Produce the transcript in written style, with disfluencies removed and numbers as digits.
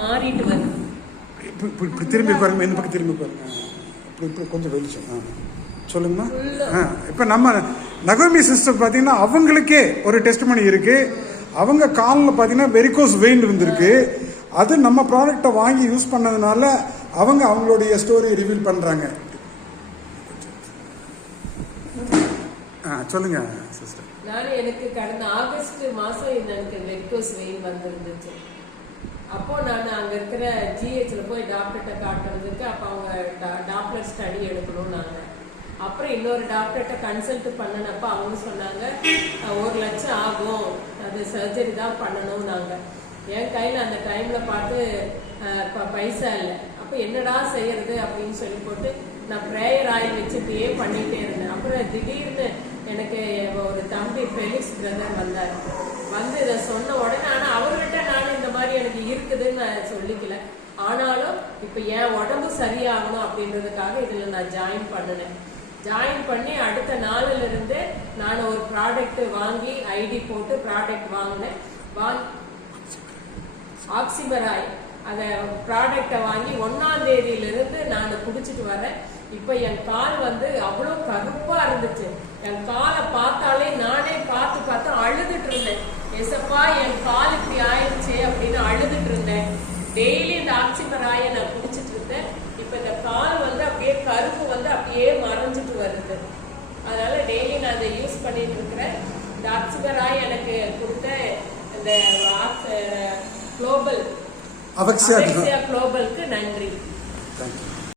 மாறிட்டு வருது. இப்படி திரும்பி பாருங்க, இந்த பக்கம் திரும்பி பாருங்க, இப்படி கொஞ்சம் வெளிச்சம் சொல்லுங்கம்மா. இப்போ நம்ம நகோமி சிஸ்டர் பார்த்தீங்கன்னா அவங்களுக்கே ஒரு டெஸ்ட்மனி இருக்கு. அவங்க காலில் பார்த்தீங்கன்னா வெரிகோஸ் வெயின் இருந்திருக்கு. அது நம்ம ப்ராடக்டை வாங்கி யூஸ் பண்ணதுனால அவங்க அவங்களுடைய ஸ்டோரியை ரிவீல் பண்ணுறாங்க. சொல்லுங்க சிஸ்டர். எனக்கு கடந்த ஆகஸ்ட் மாதம் எனக்கு வெரிகோஸ் வெயின் வந்துருந்துச்சு. அப்போ நான் அங்கே இருக்கிற ஜிஹெச்ல போய் டாக்டர்கிட்ட காட்டுறதுக்கு அப்போ அவங்க டாப்லர் ஸ்டடி எடுக்கணும்னாங்க. அப்புறம் இன்னொரு டாக்டர்கிட்ட கன்சல்ட் பண்ணனப்ப அவங்க சொன்னாங்க 1 லட்சம் ஆகும், அது சர்ஜரி தான் பண்ணணும்னாங்க. என் கையில் அந்த டைமில் பார்த்து பைசா இல்லை. அப்போ என்னடா செய்யறது அப்படின்னு சொல்லி போட்டு நான் ப்ரேயர் ஆயில் வச்சுட்டே பண்ணிகிட்டே இருந்தேன். அப்புறம் திடீர்னு எனக்கு ஒரு தம்பி ஃபெலிக்ஸ் பிரதர் வந்தார். வந்து இதை சொன்ன உடனே, ஆனால் அவர்கிட்ட நான் இந்த மாதிரி எனக்கு இருக்குதுன்னு நான் சொல்லிக்கல. ஆனாலும் இப்போ என் உடம்பு சரியாகணும் அப்படின்றதுக்காக இதில் நான் ஜாயின் பண்ணினேன். ஜாயின் பண்ணி அடுத்த நாளில் இருந்து நான் ஒரு ப்ராடக்ட் வாங்கி ஐடி போட்டு ப்ராடக்ட் வாங்கினேன். ஆக்சிபராய் அந்த ப்ராடக்டை வாங்கி 1ஆம் தேதியிலிருந்து நான் குடிச்சிட்டு வரேன். இப்போ என் கால் வந்து அவ்வளோ கருப்பாக இருந்துச்சு. என் காலை பார்த்தாலே நானே பார்த்து அழுதுட்டு இருந்தேன். எசப்பா என் கால் இப்படி ஆயிடுச்சு அப்படின்னு அழுதுட்டு இருந்தேன். டெய்லி இந்த ஆக்சிபராயை நான் குடிச்சிட்டு இருந்தேன். இப்போ இந்த கால் வந்து அப்படியே கருப்பு வந்து அப்படியே மறைஞ்சிட்டு வருது. அதனால டெய்லி நான் அதை யூஸ் பண்ணிட்டு இருக்கிறேன். இந்த ஆக்சிபராய் எனக்கு கொடுத்த இந்த குளோபல் குளோபலுக்கு நன்றி.